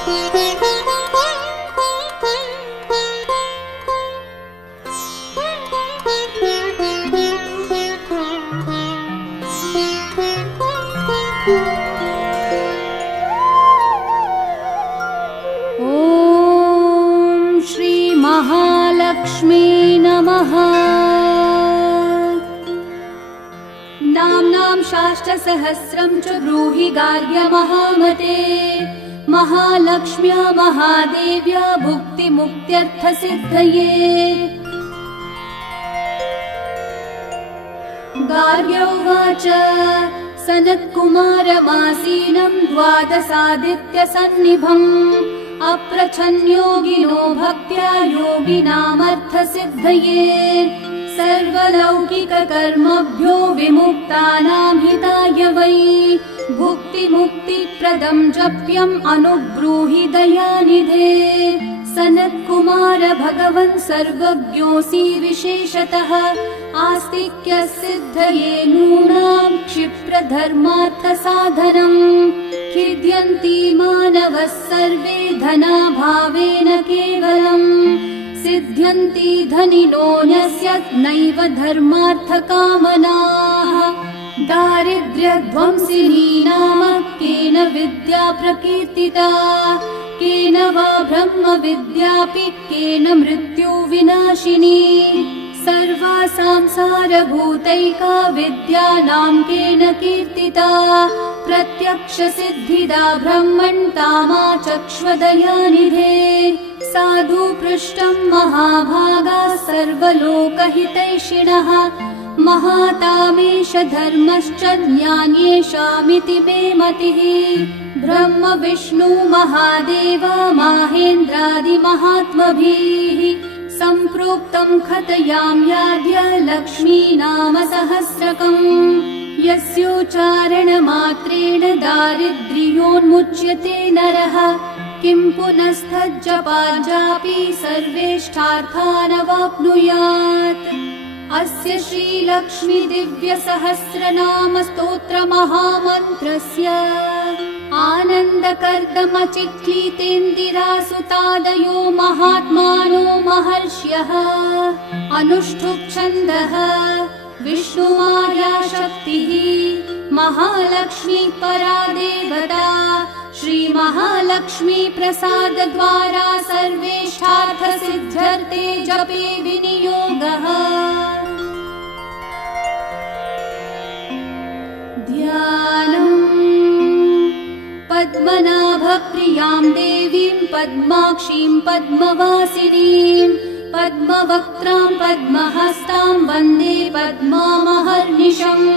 ॐ श्री महालक्ष्मी नमः। नाम्नां शास्त्रसहस्रं च ब्रूहि गार्ग्य महामते। महालक्ष्म्या महादेव्या भुक्तिमुक्त्यर्थसिद्धये। गार्ग्य उवाच सनत्कुमारमासीनं द्वादशादित्यसन्निभम् अप्रच्छन्योगिनो भक्त्या योगिनामर्थसिद्धये। सर्वलौकिककर्मभ्यो विमुक्तानां हिताय वै भुक्तिमुक्तिप्रदं जप्यम् अनुब्रूहि दयानिधे। सनत्कुमार भगवन् सर्वज्ञोऽसि विशेषतः आस्तिक्यसिद्धये नूनां क्षिप्रधर्मार्थसाधनम्। खिद्यन्ति मानवः सर्वे धनाभावेन केवलम् सिद्ध्यन्ति धनिनो न्यस्यत् नैव धर्मार्थकामनाः। दारिद्र्यध्वंसिनी नाम केन विद्या प्रकीर्तिता केन वा ब्रह्मविद्यापि केन मृत्युविनाशिनी। सर्वासां सारभूतैका विद्यानां केन कीर्तिता प्रत्यक्षसिद्धिदा ब्रह्मन् तामाचक्ष्वदयानिधे। साधु पृष्टं महाभागा सर्वलोकहितैषिणः महातामेष धर्मश्च ज्ञान्येषामिति मे मतिः। ब्रह्म विष्णु महादेव माहेन्द्रादिमहात्मभिः सम्प्रोक्तं कथयाम्याद्य लक्ष्मी नाम सहस्रकम्। यस्योच्चारणमात्रेण दारिद्र्योन्मुच्यते नरः किं पुनस्तज्जपाजापि सर्वेष्ठार्थानवाप्नुयात्। अस्य श्रीलक्ष्मी दिव्यसहस्रनाम स्तोत्र महामन्त्रस्य आनन्दकर्दमचित्क्लीतेन्दिरासुतादयो महात्मानो महर्ष्यः अनुष्ठुप् छन्दः। विष्णुमाया शक्तिः महालक्ष्मी परा देवता। श्री महालक्ष्मी प्रसाद द्वारा सर्वेष्ठार्थ सिद्ध्यर्थे जपे विनियोगः। ध्यानम् पद्मनाभप्रियां देवीं पद्माक्षीं पद्मवासिनीं पद्मवक्त्रां पद्महस्तां वन्दे पद्मामहर्निशम्।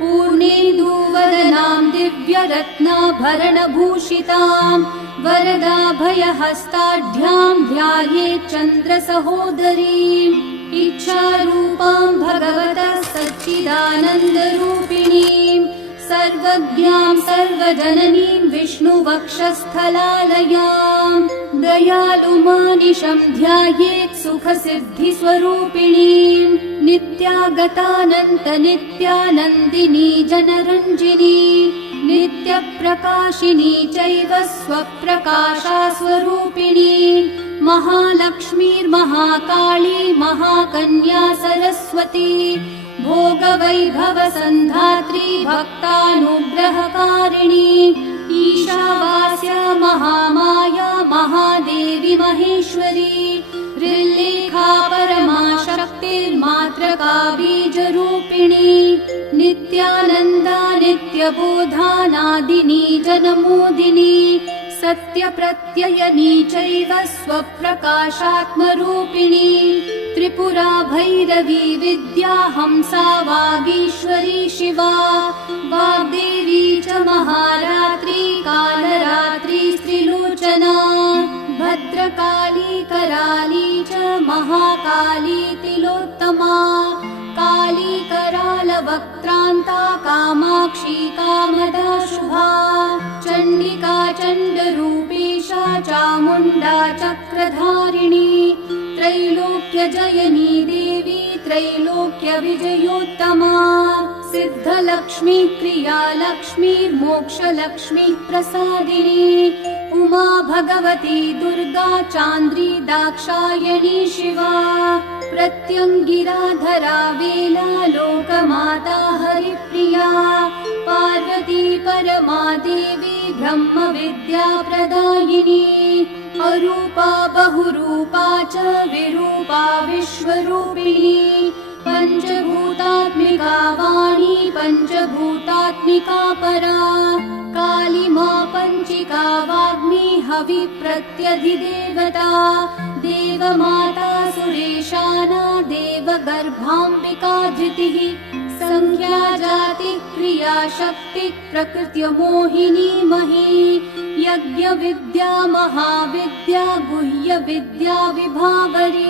पूर्णेन्दुवदनां दिव्यरत्नाभरणभूषितां वरदाभयहस्ताढ्यां ध्यायेत् चन्द्रसहोदरीम्। इच्छारूपां भगवतः सच्चिदानन्दरूपिणीं सर्वज्ञां सर्वजननीं विष्णुवक्षस्थलालयां। दयालुमानिशं ध्यायेत् सुखसिद्धिस्वरूपिणीं नित्यागतानन्तनित्यानन्दिनी जनरञ्जिनी नित्यप्रकाशिनी चैव स्वप्रकाशा स्वरूपिणी। महालक्ष्मीर्महाकाली महाकन्या सरस्वती भोगवैभवसन्धात्री भक्तानुग्रहकारिणी। ईशावास्या महामाया महादेवी महेश्वरी ऋल्लेखा परमा शक्तिर्मात्रका बीजरूपिणी। नित्यानन्दा नित्यबोधानादिनी जनमोदिनी सत्यप्रत्ययनी चैव स्वप्रकाशात्मरूपिणी। त्रिपुरा भैरवी विद्या हंसा वागीश्वरी शिवा वाग्देवी च महारात्री कालरात्री स्त्रिलोचना भद्रकाली कराली च महाकाली तिलोत्तमा। काली करालवक्त्रान्ता कामाक्षी कामदा शुभा। चण्डिका चण्डरूपेशा चामुण्डा चक्रधारिणी। त्रैलोक्यजयनी देवी त्रैलोक्यविजयोत्तमा। सिद्धलक्ष्मी क्रियालक्ष्मी मोक्षलक्ष्मी प्रसादिनी। उमा भगवती दुर्गा चान्द्री दाक्षायणी शिवा प्रत्यङ्गिराधरा वेला लोकमाता हरिप्रिया पार्वती परमा देवी ब्रह्मविद्या प्रदायिनी अरूपा बहुरूपा च विरूपा विश्वरूपिणी पञ्चभूतात्मिका वाणी पञ्चभूतात्मिका परा काली मा पञ्चिका वाग्मी हविप्रत्यधिदेवता देवमाता सुरेशाना देवगर्भाम्बिका धृतिः संज्ञा जाति क्रिया शक्ति प्रकृत्य मोहिनी मही यज्ञ विद्या महाविद्या गुह्य विद्या विभावरी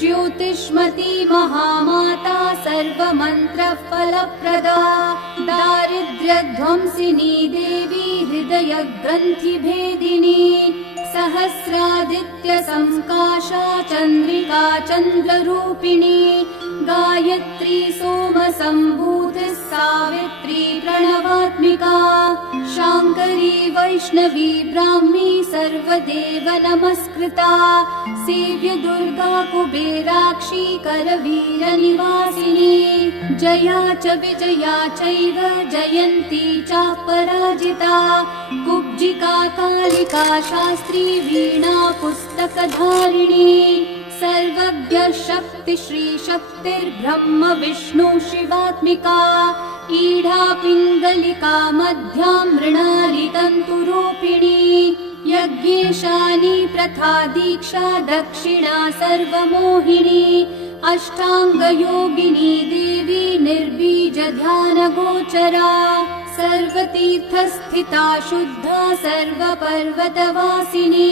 ज्योतिष्मती महामाता सर्वमन्त्र फलप्रदा दारिद्र्यध्वंसिनी देवी हृदय ग्रन्थि भेदिनी सहस्रादित्य संकाशा चन्द्रिका चन्द्ररूपिणी गायत्री सोम सम्भूतिः सावित्री प्रणवात्मिका शाङ्करी वैष्णवी ब्राह्मी सर्वदेव नमस्कृता सेव्य दुर्गा कुबेराक्षी करवीर निवासिनी जया च विजया चैव जयन्ती चापराजिता कुब्जिका कालिका शास्त्री वीणा पुस्तकधारिणी सर्वज्ञ शक्ति श्री शक्तिर्ब्रह्म विष्णु शिवात्मिका ईढा पिङ्गलिका मध्यां मृणाली तन्तुरूपिणी यज्ञेशानी प्रथा दीक्षा दक्षिणा सर्वमोहिनी अष्टाङ्गयोगिनी देवी निर्बीज ध्यान गोचरा सर्वतीर्थस्थिता शुद्धा सर्वपर्वतवासिनी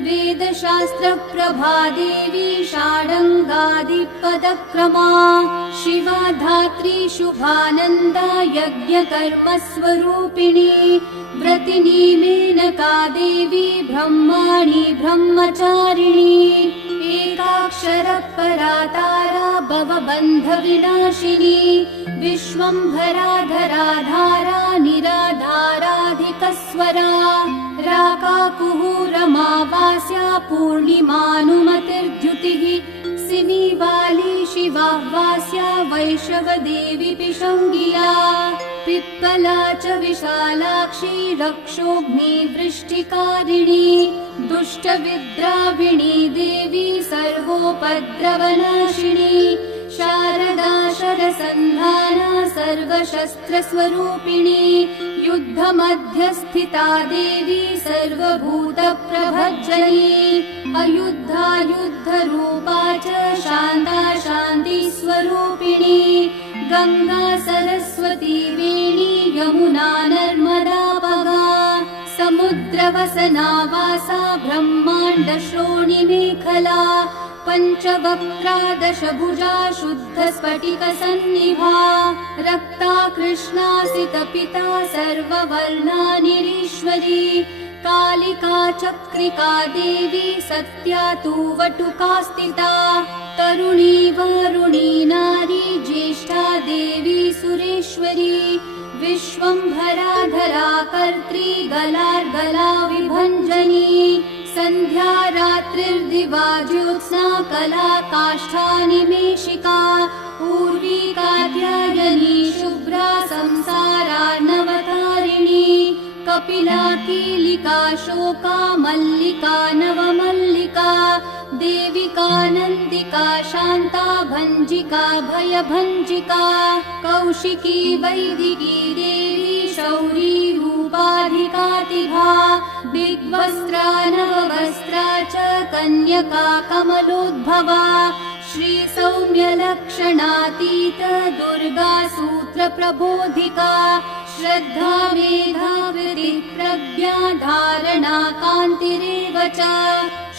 वेदशास्त्र प्रभा देवी षाडङ्गादिपदक्रमा शिवा धात्री शुभानन्दा यज्ञकर्म स्वरूपिणी व्रतिनी मेनका देवी ब्रह्माणी ब्रह्मचारिणी एकाक्षर परा तारा भवबन्ध विनाशिनी विश्वम्भरा धारा निराधाराधिकस्वरा राकाकुहूरमावास्या पूर्णिमानुमतिर्द्युतिः सिनीवाली शिवा वास्या वैशवदेवी पिशङ्गिया पिप्पला च विशालाक्षी रक्षोग्नि वृष्टिकारिणी दुष्टविद्राविणी देवी सर्वोपद्रवनाशिनी शारदा शरसन्धाना सर्वशस्त्रस्वरूपिणी युद्धमध्यस्थिता देवी सर्वभूतप्रभज्जनी अयुद्धा युद्धरूपा च शान्ता शान्तिस्वरूपिणी गंगा सरस्वती वेणी यमुना नर्मदा पगा समुद्रवसना वासा ब्रह्माण्ड श्रोणि मेखला पंचवक्त्रा दशभुजा शुद्ध स्फटिक सन्निभा रक्ता कृष्णासित पिता सर्ववर्णा निरीश्वरी कालिका चक्रिका देवी सत्या तु वटुका स्थिता तरुणी वरुणी नारी ज्येष्ठा देवी सुरेश्वरी विश्वम्भरा धरा कर्त्री गलार्गला विभञ्जनी संध्या रात्रिर्दिवा ज्योत्स्ना कला काष्ठा निमेषिका पूर्वी कात्यायनी शुभ्रा संसारार्णवतारिणी कपिला कीलिका शोका मल्लिका नवमल्लिका देविका नन्दिका शान्ता भञ्जिका भयभञ्जिका कौशिकी वैदिकी देवी शौरी रूपाधिकातिभा दिग्वस्त्रा नववस्त्रा च कन्यका कमलोद्भवा श्री सौम्य लक्षणातीत दुर्गा सूत्र प्रबोधिका श्रद्धा मेधा वृत्ति प्रज्ञा धारणा कान्तिरेव च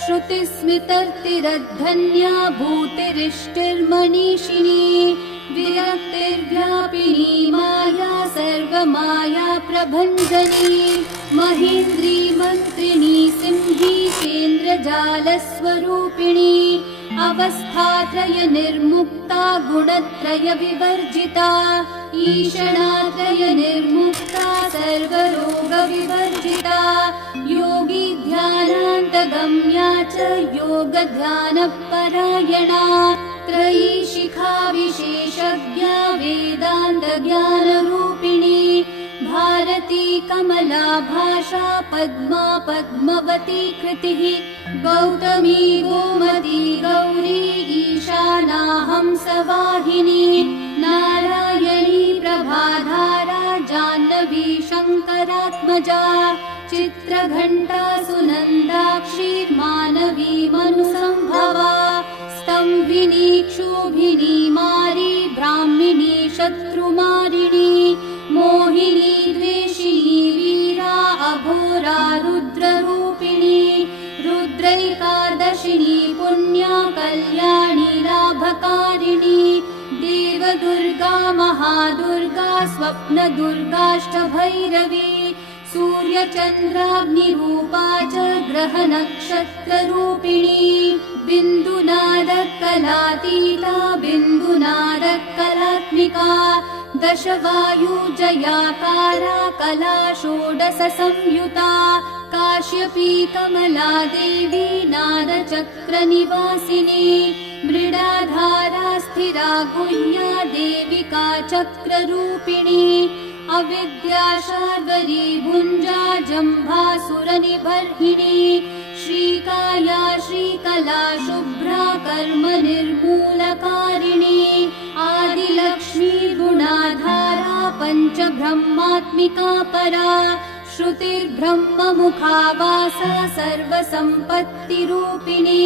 श्रुतिस्मृतिर्धन्या भूतिरिष्टिर्मनीषिणी विरक्तिर्व्यापिनी माया सर्वमाया प्रभञ्जनी महेन्द्री मन्त्रिणी सिंही केन्द्रजालस्वरूपिणी अवस्थात्रय निर्मुक्ता गुणत्रय विवर्जिता ईषणात्रय निर्मुक्ता सर्वरोग विवर्जिता योगी ध्यान वेदगम्या च योगध्यानपरायणा त्रयी शिखा विशेषज्ञा वेदान्तज्ञानरूपिणी भारती कमला भाषा पद्मा पद्मवती कृतिः गौतमी गोमती गौरी ईशानाहं सवाहिनी नारायणी प्रभाधारा जाह्नवी शङ्करात्मजा चित्रघण्टा सुनन्दाक्षी मानवी मनुसंभवा स्तम्भिनी क्षोभिनी मारी ब्राह्मिणी शत्रुमारिणी मोहिनी द्वेषिणी वीरा अघोरा रुद्ररूपिणी रुद्रैकादशिनी पुण्या कल्याणी लाभकारिणी देवदुर्गा महादुर्गा स्वप्नदुर्गाष्टभैरवी सूर्यचन्द्राग्निरूपा च ग्रहनक्षत्ररूपिणी बिन्दुनादकलातीता बिन्दुनादकलात्मिका दशवायुजयाकारा कला षोडश संयुता काश्यपी कमला देवी नादचक्रनिवासिनी मृडाधारा स्थिरा गुह्या देविका चक्ररूपिणी अविद्या शार्वरी भुञ्जा जम्भासुरनिबर्हिणी श्रीकाया श्रीकला शुभ्रा कर्म निर्मूलकारिणी आदिलक्ष्मी गुणाधारा पञ्चब्रह्मात्मिका परा श्रुतिर्ब्रह्ममुखावासा सर्वसम्पत्तिरूपिणी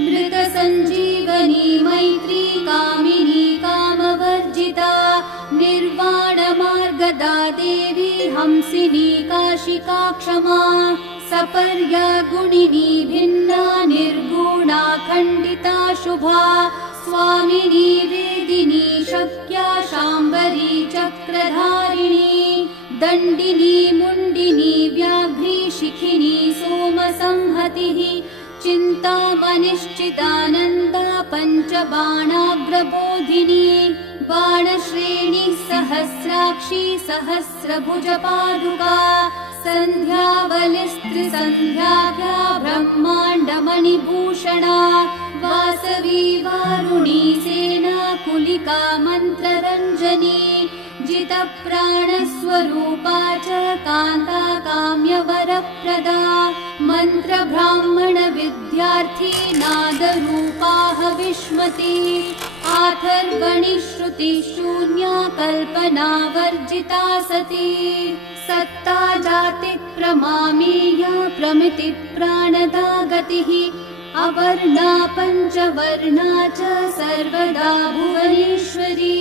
मृतसञ्जीवनी मैत्री कामिनी कामवर्जिता निर्वाणमार्गदा देवी हंसिनी काशिका क्षमा सपर्या गुणिनी भिन्ना निर्गुणा खण्डिता शुभा स्वामिनी वेदिनी शक्या शाम्बरी चक्रधारिणी दण्डिनी मुण्डिनी व्याघ्री शिखिनी सोमसंहतिः चिन्तामनिश्चितानन्दा पञ्चबाणाग्रबोधिनी बाणश्रेणी सहस्राक्षी सहस्रभुजपादुका सन्ध्यावलिस्त्रिसन्ध्याभ्या ब्रह्माण्डमणिभूषणा वासवी वारुणी सेना कुलिका मन्त्ररञ्जनी जितप्राणस्वरूपा च कान्ता काम्यवरप्रदा मन्त्रब्राह्मण विद्यार्थी नादरूपा हविष्मती आथर्वणि श्रुतिशून्या कल्पनावर्जिता सती सत्ता जाति प्रमामेया प्रमिति प्राणदा गतिः अवर्णा पञ्चवर्णा च सर्वदा भुवनेश्वरी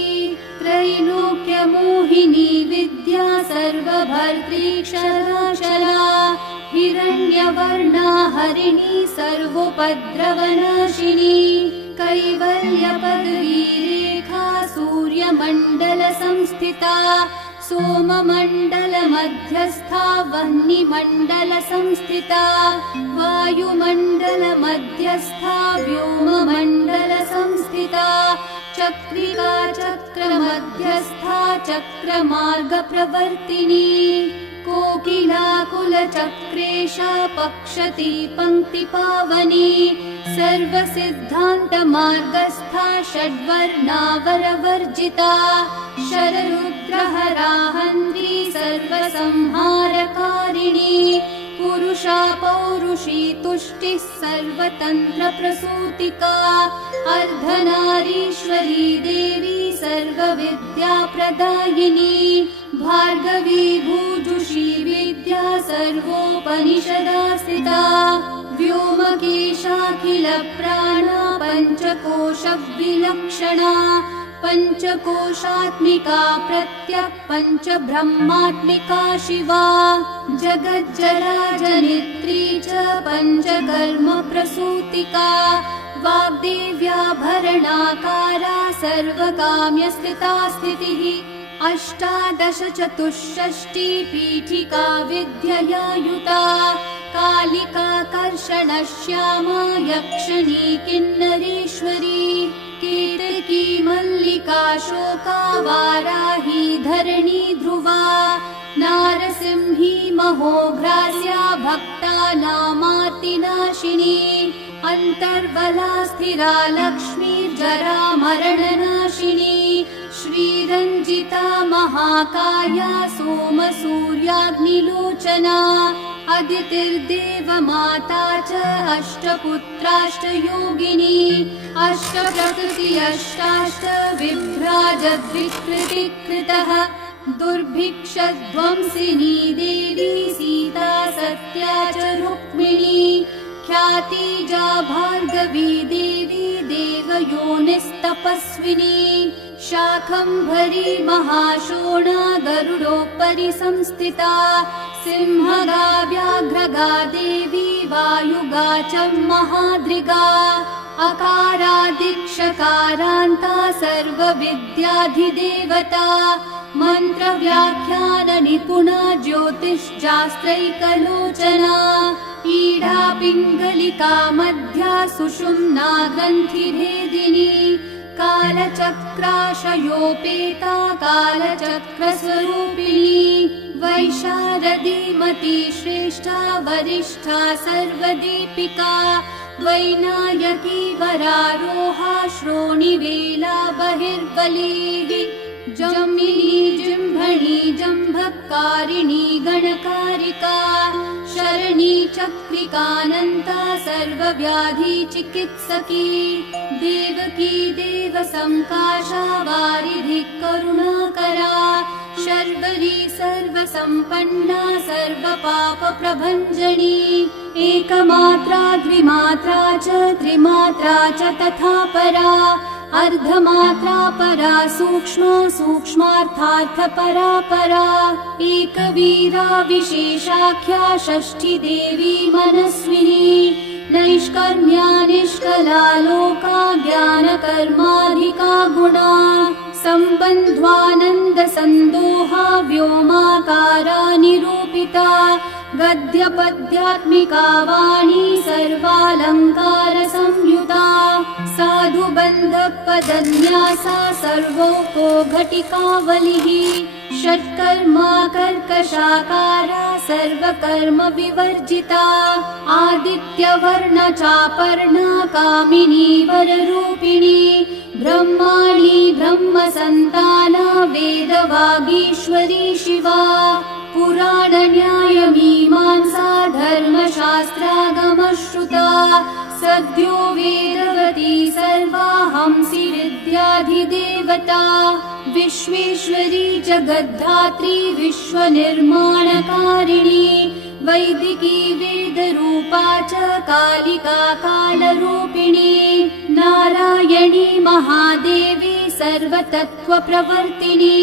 त्रैलोक्यमोहिनी विद्या सर्वभर्तृक्षराशरा हिरण्यवर्णा हरिणी सर्वोपद्रवनाशिनी कैवल्यपदवी रेखा सूर्यमण्डल संस्थिता सोममण्डल मध्यस्था वह्निमण्डल संस्थिता वायुमण्डल मध्यस्था व्योममण्डल संस्थिता चक्रिका चक्र मध्यस्था चक्रमार्ग प्रवर्तिनी कोकिलाकुलचक्रेशा पक्षती पङ्क्तिपावनी सर्वसिद्धान्तमार्गस्था षड्वर्णावरवर्जिता शररुद्रहरा हन्त्री सर्वसंहारकारिणी पुरुषा पौरुषी तुष्टिः सर्वतन्त्रप्रसूतिका अर्धनारीश्वरी देवी सर्वविद्याप्रदायिनी भार्गवी भूजुषी विद्या सर्वोपनिषदा स्थिता व्योमकेशाखिलप्राणा पञ्चकोशविलक्षणा पञ्चकोशात्मिका प्रत्यक् पञ्चब्रह्मात्मिका शिवा जगज्जराजनित्री च पञ्चकर्म प्रसूतिका वाग्देव्याभरणाकारा सर्वकाम्यस्थिता स्थितिः अष्टादश चतुष्षष्टि पीठिका विद्यया युता कालिका कर्षणश्यामा यक्षिणी किन्नरेश्वरी केतकी मल्लिका शोका वाराही धरणी ध्रुवा नारसिंही महोघ्रास्या भक्तानामार्तिनाशिनी अन्तर्बला स्थिरा लक्ष्मीर्जरामरणनाशिनी श्रीरञ्जिता महाकाया सोमसूर्याग्निलोचना अदितिर्देवमाता च अष्टपुत्राष्टयोगिनी अष्टप्रकृति अष्टाष्ट विभ्राजद्विकृतिकृतः दुर्भिक्षध्वंसिनी देवी सीता सत्या च रुक्मिणी ख्यातिजा भार्गवी देवी देवयोनिस्तपस्विनी शाकम्भरी महाशोणा गरुडोपरि संस्थिता सिंहगा व्याघ्रगा देवी वायुगा च महादृगा अकारादिक्षकारान्ता सर्वविद्याधिदेवता मन्त्रव्याख्यान निपुणा ज्योतिषशास्त्रैकलोचना ईडा पिङ्गलिका मध्या सुषुम्ना ग्रन्थिभेदिनी कालचक्राशयोपेता कालचक्रस्वरूपिणी वैशारदीमती श्रेष्ठा वरिष्ठा सर्वदीपिका वैनायकी वरारोहा श्रोणिवेला बहिर्बलिः जम्बिनी जिह्मणी जम्भकारिणी गणकारिका शरणी चक्रिकानन्ता सर्वव्याधि चिकित्सकी देवकी देवसंकाशा वारिधि करुणाकरा शर्वरी सर्वसम्पन्ना सर्वपापप्रभञ्जनी एकमात्रा द्विमात्रा च त्रिमात्रा च तथा परा अर्धमात्रा परा सूक्ष्मा सूक्ष्मार्थार्थपरा परा एकवीरा विशेषाख्या षष्ठी देवी मनस्विनी नैष्कर्म्या निष्कला लोका ज्ञानकर्माधिका गुणा सम्बन्ध्वानन्द सन्दोहा व्योमाकारा निरूपिता गद्यपद्यात्मिका वाणी सर्वालङ्कार संयुता साधुबन्धपदन्यासा सर्वोको घटिकावलिः षट्कर्मा कर्कशाकारा सर्वकर्म विवर्जिता आदित्यवर्ण चापर्णा कामिनी वररूपिणी ब्रह्माणी ब्रह्मसन्ताना वेदवागीश्वरी शिवा पुराणन्यायमीमांसा धर्मशास्त्रागमश्रुता सद्यो वेदवती सर्वाहंसि विद्याधिदेवता विश्वेश्वरी जगद्धात्री विश्वनिर्माणकारिणी वैदिकी वेदरूपा च कालिका कालरूपिणी नारायणी महादेवी सर्वतत्त्वप्रवर्तिनी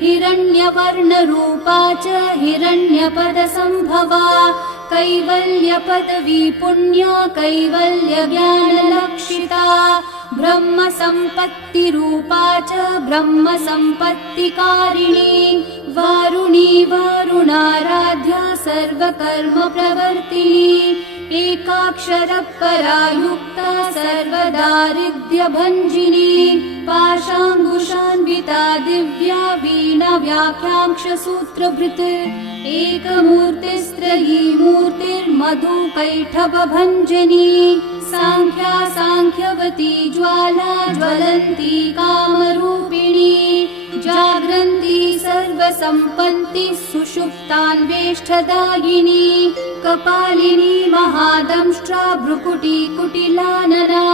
हिरण्यवर्णरूपा च हिरण्यपदसम्भवा कैवल्यपदवी पुण्या कैवल्यज्ञानलक्षिता ब्रह्मसम्पत्तिरूपा च ब्रह्मसम्पत्तिकारिणी वारुणी वारुणाराध्या सर्वकर्मप्रवर्तिनी एकाक्षरपरा युक्ता सर्वदारिद्र्यभञ्जिनी पाशाङ्कुशान्विता दिव्या वीणा व्याख्याङ्क्षसूत्रभृत् एकमूर्तिस्त्रयी मूर्तिर्मधुकैटभभञ्जनी साङ्ख्या साङ्ख्यवती ज्वाला ज्वलन्ती कामरूपिणी जाग्रन्ती सर्वसम्पत्तिः सुषुप्तान्वेष्टदायिनी कपालिनी महादंष्ट्रा भ्रुकुटी कुटिलानना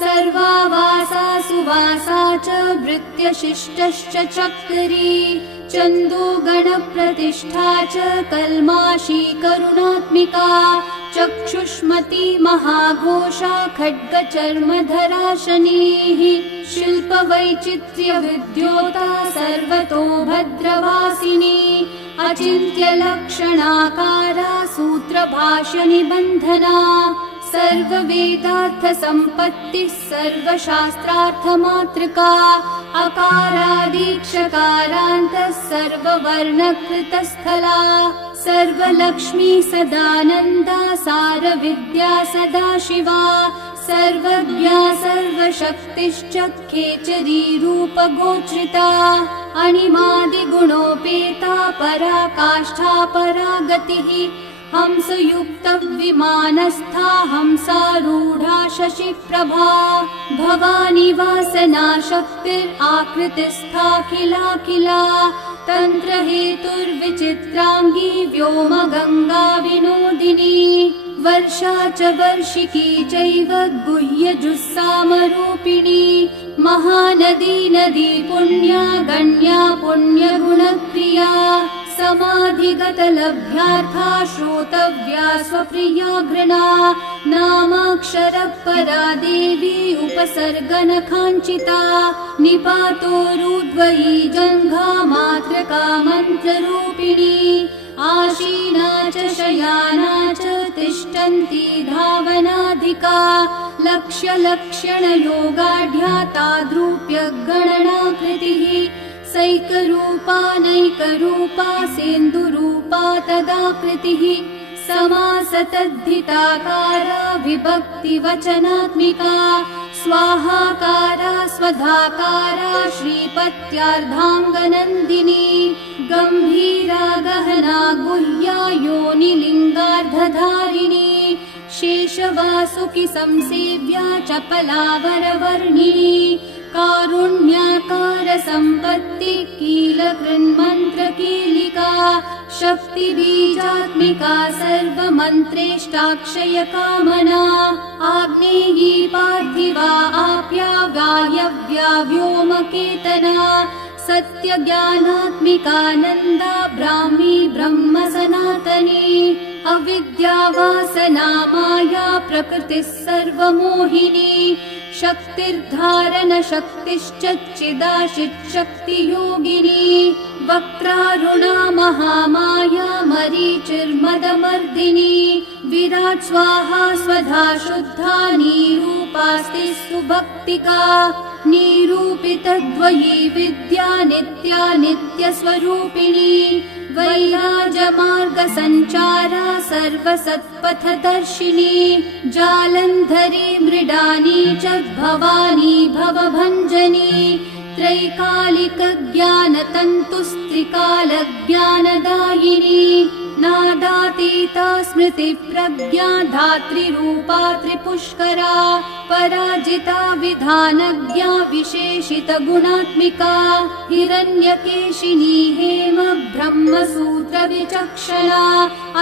सर्वावासा सुवासा च भृत्यशिष्टश्च चक्री चन्दो गणप्रतिष्ठा च कल्माशी करुणात्मिका चक्षुष्मती महाघोषा खड्गचर्मधरा शनिः शिल्पवैचित्र्यविद्योता सर्वतो भद्रवासिनी अचिन्त्यलक्षणाकारा सूत्रभाष्यनिबन्धना सर्ववेदार्थसम्पत्तिः सर्वशास्त्रार्थमातृका अकारादीक्षकारान्तः सर्ववर्णकृतस्थला सर्वलक्ष्मी सदानन्दा सारविद्या सदाशिवा सर्वज्ञा सर्वशक्तिश्च खेचरी रूपगोचरिता अणिमादिगुणोपेता पराकाष्ठा परागतिः हंसयुक्तविमानस्था हंसारूढा शशिप्रभा भवानी वासना शक्तिराकृतिस्थाखिलाखिला तन्त्रहेतुर्विचित्राङ्गी व्योमगङ्गा विनोदिनी वर्षा च वर्षिकी चैव गुह्यजुस्सामरूपिणी महानदी नदी पुण्या गण्या पुण्यगुणक्रिया समाधिगतलभ्यार्था श्रोतव्या स्वप्रिया घृणा नामाक्षरपरा देवी उपसर्गनखाञ्चिता निपातोरुद्वयी जङ्घा मातृका मन्त्ररूपिणी आशीना च शयाना च तिष्ठन्ती धावनाधिका लक्ष्यलक्षणयोगाढ्या ताद्रूप्य गणनाकृतिः सैकरूपा नैकरूपा सेन्दुरूपा तदाकृतिः समासतद्धिताकारा विभक्तिवचनात्मिका स्वाहाकारा स्वधाकारा श्रीपत्यार्धाङ्गनन्दिनी गम्भीरा गहना गुह्या योनिलिङ्गार्धधारिणी शेषवासुकि संसेव्या चपलावरवर्णिनी कारुण्याकार सम्पत्ति कीलकृन्मन्त्रकीलिका शक्तिबीजात्मिका सर्वमन्त्रेष्टाक्षय कामना आग्नेयी पार्थिवा आप्या वायव्या व्योमकेतना सत्यज्ञानात्मिकानन्दा ब्राह्मी ब्रह्म सनातनी अविद्यावासना माया प्रकृतिः सर्वमोहिनी शक्तिर्धारण शक्तिश्च चिदाशिच्छक्तियोगिनी वक्रारुणा महामाया मरीचिर्मदमर्दिनी विराट् स्वाहा स्वधा शुद्धा निरूपास्ति सुभक्तिका निरूपितद्वयी विद्या नित्या नित्यस्वरूपिणी वैराजमार्गसञ्चारा सर्वसत्पथदर्शिनी जालन्धरी मृडानी च भवानी भवभञ्जनी त्रैकालिकज्ञानतन्तुस्त्रिकालज्ञानदायिनी नादातीता स्मृतिप्रज्ञा धात्रीरूपा त्रिपुष्करा पराजिता विधानज्ञा विशेषितगुणात्मिका हिरण्यकेशिनी हेम ब्रह्मसूत्रविचक्षणा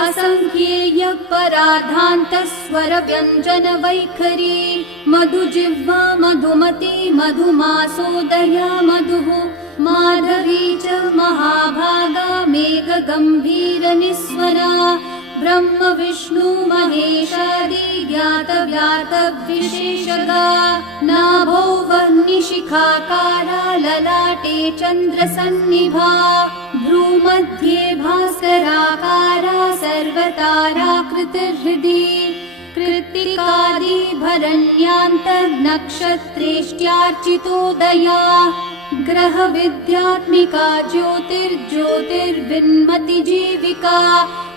असङ्ख्येय पराधान्तस्वरव्यञ्जनवैखरी मधुजिह्वा मधुमती मधुमासोदया मधुः माधवी च महाभागा मेघगम्भीरनिस्वरा ब्रह्म विष्णु महेशादि ज्ञातव्यातविशेषगा नाभौ वह्निशिखाकारा ललाटे चन्द्रसन्निभा भ्रूमध्ये भास्कराकारा सर्वताराकृतिर्हृदि कृत्तिकादिभरण्यान्तर्नक्षत्रेष्ट्यार्चितोदया ग्रहविद्यात्मिका ज्योतिर्ज्योतिर्विन्मतिजीविका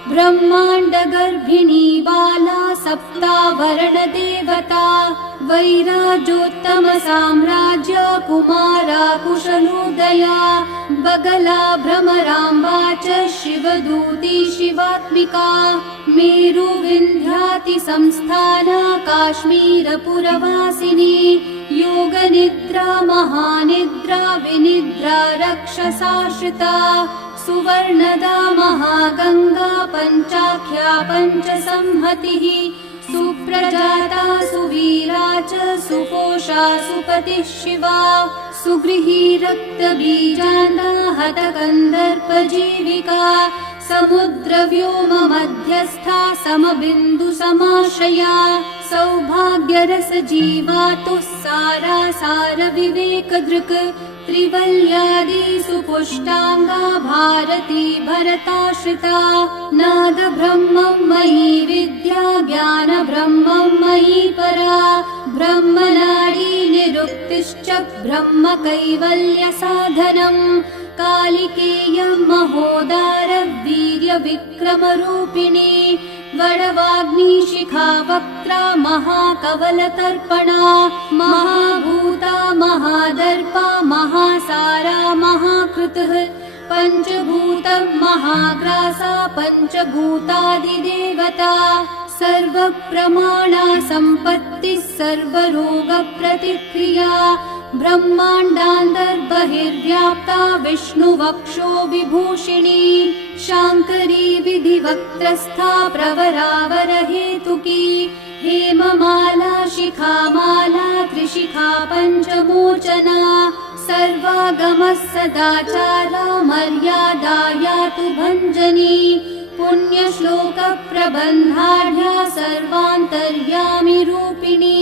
ब्रह्माण्डगर्भिणी बाला सप्तावरणदेवता वैराजोत्तमसाम्राज्य कुमारा कुशलोदया बगला भ्रमराम्बा च शिवदूती शिवात्मिका मेरुविन्ध्यातिसंस्थाना काश्मीरपुरवासिनी योगनिद्रा महानिद्रा विनिद्रा रक्षसाश्रिता सुवर्णदा महागंगा पंचाख्या पंचसंहतिः सुप्रजाता सुवीरा च सुपोषा सुपतिः शिवा सुगृही रक्तबीजान्ता हतकन्दर्पजीविका समुद्रव्योम मध्यस्था समबिन्दु समाश्रया सौभाग्यरस जीवातुः सारा सार विवेकदृक् त्रिवल्यादि सुपुष्टांगा भारती भरताश्रिता नाद ब्रह्मं मयि विद्या ज्ञान ब्रह्मं मयि परा ब्रह्मनाडी निरुक्तिश्च ब्रह्म कैवल्य साधनम् कालिकेय महोदार वीर्य विक्रम रूपिणी वडवाग्नि शिखा वक्त्रा महा महाकवलतर्पणा महाभूता महादर्पा महासारा महाकृतः पञ्चभूतं महाग्रासा पञ्चभूतादिदेवता सर्वप्रमाणा सम्पत्तिः सर्वरोगप्रतिक्रिया ब्रह्माण्डान्तर्बहिर्व्याप्ता विष्णुवक्षो विभूषिणी शाङ्करी विधिवक्त्रस्था प्रवरावरहेतुकी हेममाला शिखामाला त्रिशिखा पञ्चमोचना सर्वागमः सदाचारा मर्यादा यातु भञ्जनी पुण्यश्लोकप्रबन्धाढ्या सर्वान्तर्यामि रूपिणी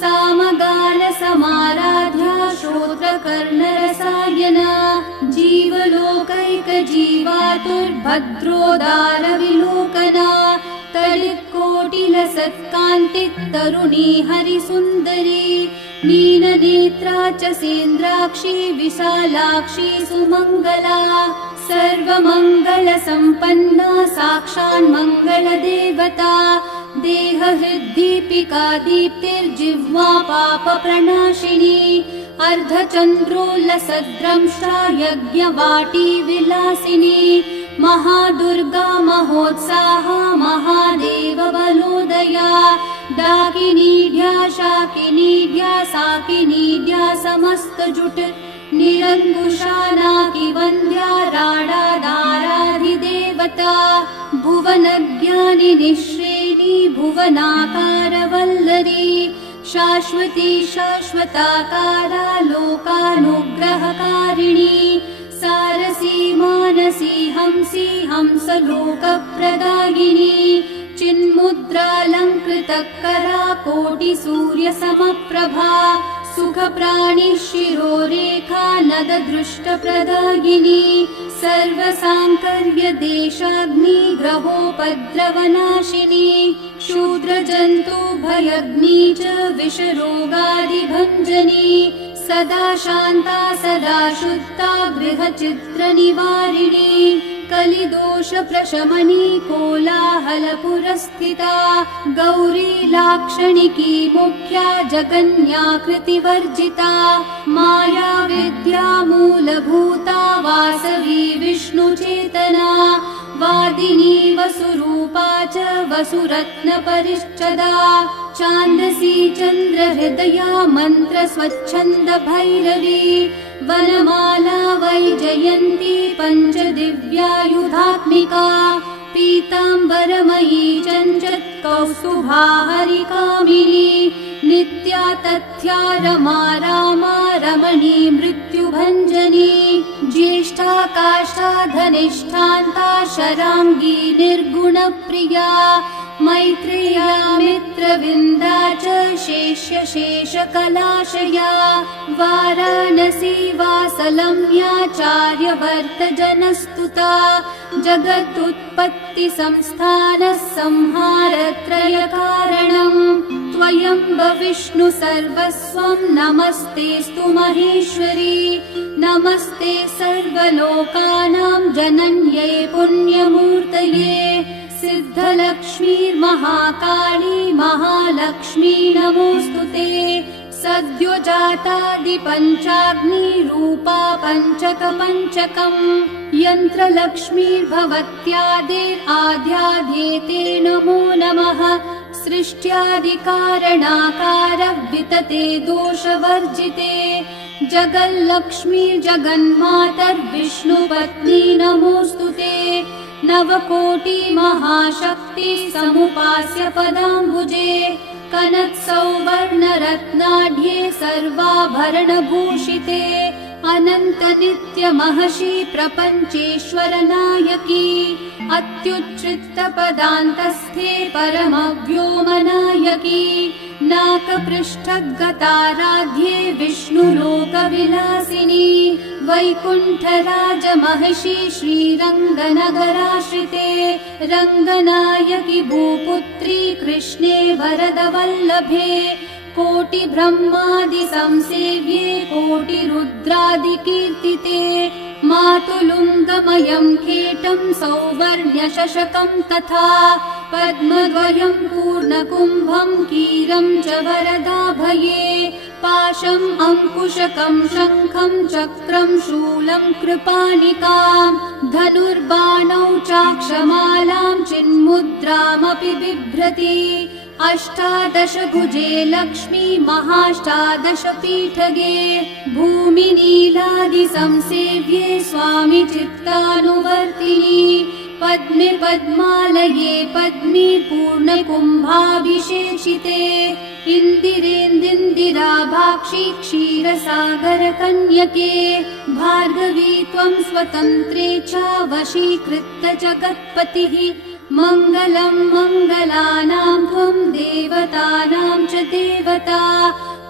सामगानसमाराध्या श्रोत्रकर्णरसायना जीवलोकैकजीवातुर्भद्रोदारविलोकना तडित्कोटिलसत्कान्तितरुणी हरिसुन्दरी मीननेत्रा च सेन्द्राक्षी विशालाक्षी सुमङ्गला सर्वमङ्गलसम्पन्ना साक्षान्मङ्गलदेवता देहहृद्दीपिका दीप्तिर्जिह्वा पापप्रणाशिनी अर्धचन्द्रोल्लसद्रंष्टा यज्ञवाटी विलासिनी महादुर्गा महोत्साहा महादेवबलोदया डाकिनीढ्या शाकिनीढ्या साकिनीढ्या समस्तजुट निरङ्कुशा नाकिवन्द्या राडाधाराधिदेवता भुवनज्ञानिनी श्रेणी भुवनाकारवल्लरी शाश्वती शाश्वताकारा लोकानुग्रहकारिणी सारसी मानसी हंसी हंसलोकप्रदायिनी चिन्मुद्रालङ्कृतकरा कोटिसूर्यसमप्रभा सुखप्राणिः शिरोरेखा नददृष्टप्रदायिनी सर्वसाङ्कर्यदेशाग्नि ग्रहोपद्रवनाशिनी क्षुद्रजन्तुभयग्नि च विषरोगादिभञ्जनी सदा शान्ता सदा शुद्धा गृहचित्रनिवारिणी कलिदोषप्रशमनी कोलाहलपुरस्थिता गौरी लाक्षणिकी मुख्या जगन्याकृतिवर्जिता माया विद्या मूलभूता वासवी विष्णुचेतना वादिनी वसुरूपा च वसुरत्नपरिच्छदा चान्दसी चन्द्रहृदया मन्त्रस्वच्छन्दभैरवी वनमाला वैजयन्ती पञ्चदिव्यायुधात्मिका पीताम्बरमयी चञ्चत् कौस्तुभा हरिकामिनी नित्या तथ्या रमा रामा रमणी मृत्युभञ्जनी ज्येष्ठा काष्ठा धनिष्ठान्ता शराङ्गी निर्गुणप्रिया मैत्रेया मित्रविन्दा च शेषकलाशया वाराणसी वासलम्याचार्यवर्तजनस्तुता जगदुत्पत्तिसंस्थानः संहारत्रयकारणम् त्वयम्ब विष्णु सर्वस्वं नमस्तेऽस्तु महेश्वरी नमस्ते सर्वलोकानां जनन्यै पुण्यमूर्तये सिद्धलक्ष्मीर्महाकाली महालक्ष्मी नमोऽस्तुते सद्योजातादिपञ्चाग्निरूपा पञ्चकपञ्चकम् यन्त्रलक्ष्मीर्भवत्यादेराध्याध्येते नमो नमः सृष्ट्यादिकारणाकार वितते दोषवर्जिते जगल्लक्ष्मीर्जगन्मातर्विष्णुपत्नी नमोऽस्तुते नवकोटि महाशक्ति समुपास्य पदाम्बुजे कनत्सौवर्णरत्नाढ्ये सर्वाभरणभूषिते अनन्तनित्यमहर्षि प्रपञ्चेश्वर नायकी अत्युच्छ्रितपदान्तस्थे परमव्योमनायकी नाकपृष्ठगताराध्ये विष्णुलोकविलासिनी वैकुण्ठराजमहर्षि श्रीरङ्गनगराश्रिते रङ्गनायकि भूपुत्री कृष्णे वरदवल्लभे कोटिब्रह्मादिसंसेव्ये कोटिरुद्रादिकीर्तिते मातुलुङ्गमयं खेटं सौवर्ण्यशशकं तथा पद्मद्वयं पूर्ण पूर्णकुम्भं कीरं च वरदाभये पाशम् अंकुशकं शङ्खं चक्रं शूलं कृपाणिकां धनुर्बाणौ चाक्षमालां चिन्मुद्रामपि बिभ्रति अष्टादश भुजे लक्ष्मी महाष्टादश पीठगे भूमिनीलादि संसेव्ये स्वामि चित्तानुवर्तिनि पद्मे पद्मालये पद्मे पूर्णकुम्भाभिषेचिते इन्दिरेन्दिराभाक्षि क्षीरसागरकन्यके भार्गवी त्वं स्वतन्त्रे च वशीकृत्य जगत्पतिः मङ्गलं मङ्गलानां त्वं देवतानां च देवता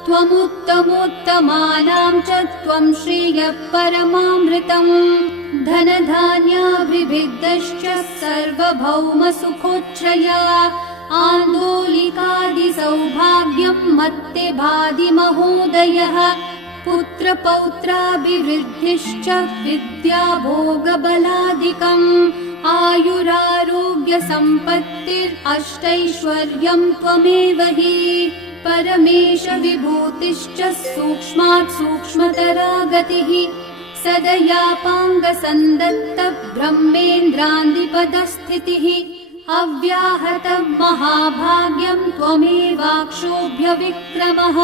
त्वमुत्तमोत्तमानां च त्वं श्रेयः परमामृतम् धनधान्याभिवृद्धश्च सर्वभौमसुखोच्छ्रया आन्दोलिकादिसौभाग्यं मत्ते भाति महोदयः पुत्रपौत्राभिवृद्धिश्च विद्याभोगबलादिकम् आयुरारोग्यसम्पत्तिरष्टैश्वर्यं त्वमेव हि परमेश विभूतिश्च सूक्ष्मात् सूक्ष्मतरा गतिः सदयापाङ्गसन्दत्त ब्रह्मेन्द्रान्दिपदस्थितिः अव्याहतं महाभाग्यं त्वमेवाक्षोभ्यविक्रमः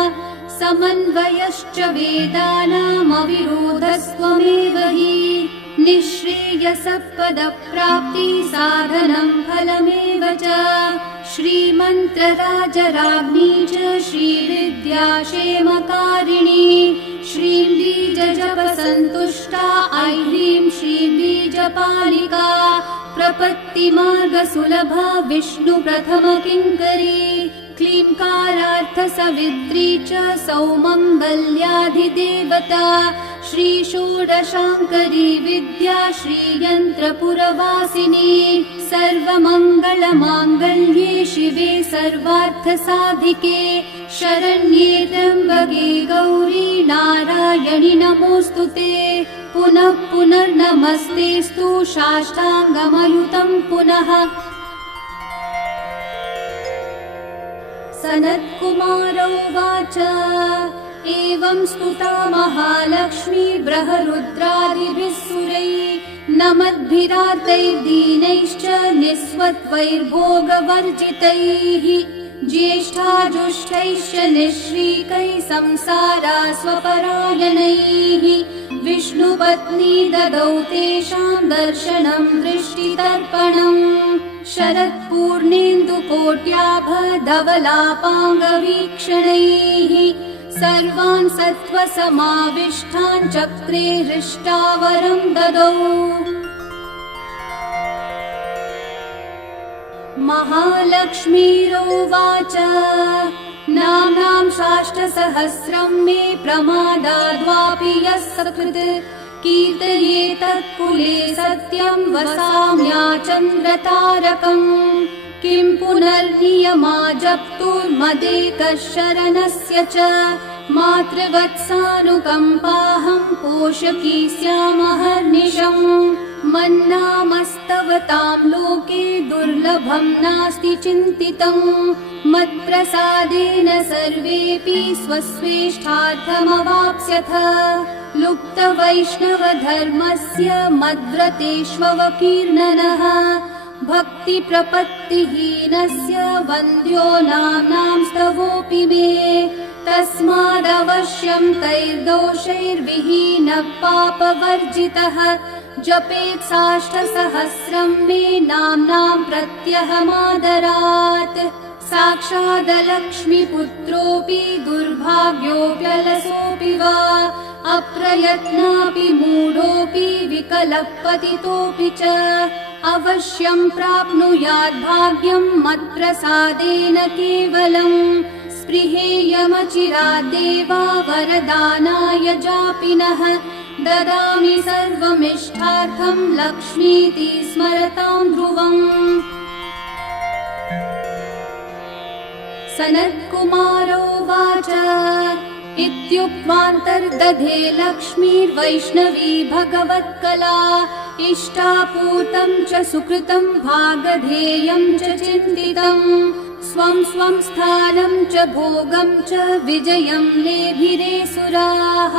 समन्वयश्च वेदानामविरोधस्त्वमेव हि निःश्रेयसपदप्राप्ति साधनं फलमेव च श्रीमन्त्रराजराज्ञी च श्रीविद्याक्षेमकारिणी श्रीं बीजजपसन्तुष्टा ऐह्रीं श्रीं बीजपालिका प्रपत्तिमार्गसुलभा विष्णुप्रथमकिङ्करी क्लींकारार्थसवित्री च सौमङ्गल्याधिदेवता श्रीषोडशाङ्करी विद्या श्रीयन्त्रपुरवासिनी सर्वमङ्गलमाङ्गल्ये शिवे सर्वार्थसाधिके शरण्ये त्र्यम्बके गौरी नारायणि नमोऽस्तुते पुनः पुनर्नमस्तेऽस्तु साष्टाङ्गमयुतं पुनः सनत्कुमार उवाच एवं स्तुता महालक्ष्मी बृहरुद्रादिभिः सुरैः नमद्भिरार्तैर्दीनैश्च निःस्वत्वैर्भोगवर्जितैः ज्येष्ठाजुष्टैश्च निःश्रीकैः संसारास्वपरायणैः विष्णुपत्नी ददौ तेषां दर्शनं दृष्टितर्पणम् शरत्पूर्णेन्दुकोट्याभधवलापाङ्गवीक्षणैः सर्वान् सत्त्वसमाविष्टान् चक्रे हृष्टावरं ददौ महालक्ष्मीरोवाच नाम्नां साष्टसहस्रं मे प्रमादाद्वापि यः सकृत् कीर्तयेतत्कुले सत्यं वसाम्याचन्द्रतारकम् किं पुनर्नियमा जप्तुर्मदेकः शरणस्य च मातृवत्सानुकम्पाहं पोषकी स्यामहर्निशम् मन्नामस्तवतां लोके दुर्लभं नास्ति चिन्तितम् मत्प्रसादेन सर्वेऽपि स्वस्वेष्टार्थमवाप्स्यथ लुप्तवैष्णवधर्मस्य मद्व्रतेष्वकीर्णनः भक्तिप्रपत्तिहीनस्य वन्द्यो नाम्नां स्तवोऽपि मे तस्मादवश्यं तैर्दोषैर्विहीनः पापवर्जितः जपेत् साष्टसहस्रं मे नाम्नां प्रत्यहमादरात् साक्षादलक्ष्मीपुत्रोऽपि दुर्भाग्योऽप्यलसोऽपि वा अप्रयत्नापि मूढोऽपि विकलपतितोऽपि च अवश्यं प्राप्नुयात् भाग्यं मत्प्रसादेन केवलम् स्पृहेयमचिरादेवा वरदानाय जापिनः ददामि सर्वमिष्टार्थं लक्ष्मीति स्मरतां ध्रुवम् सनत्कुमारोवाच इत्युक्त्वान्तर्दधे लक्ष्मीर्वैष्णवी भगवत्कला इष्टापूतं च सुकृतं भागधेयं च चिन्तितम् स्वं स्वं स्थानं च भोगं च विजयं लेभिरे सुराः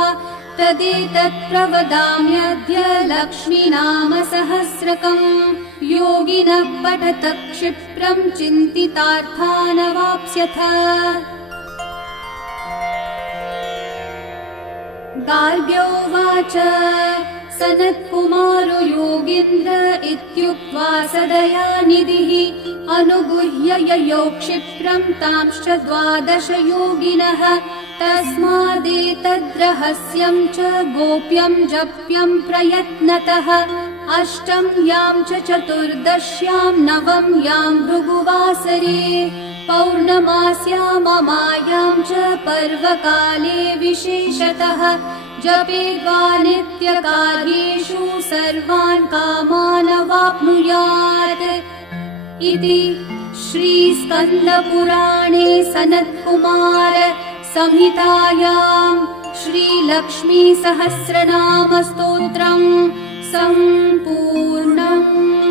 तदेतत् प्रवदाम्यद्य लक्ष्मीनाम सहस्रकम् योगिनः पठत क्षिप्रं चिन्तितार्थानवाप्स्यथ। गार्ग्योवाच सनत्कुमारो योगीन्द्र इत्युक्त्वा सदयानिधिः अनुगुह्य ययौ क्षिप्रं तांश्च 12 योगिनः तस्मादेतद्रहस्यं च गोप्यं जप्यं प्रयत्नतः अष्टम यां च चतुर्दश्यां नवम यां भृगुवासरे पौर्णमास्याममायां च पर्वकाले विशेषतः जपेद्वा नित्यकार्येषु सर्वान् कामानवाप्नुयात् इति श्रीस्कन्दपुराणे सनत्कुमार संहितायां श्रीलक्ष्मी सहस्रनाम स्तोत्रम् सम्पूर्णम्।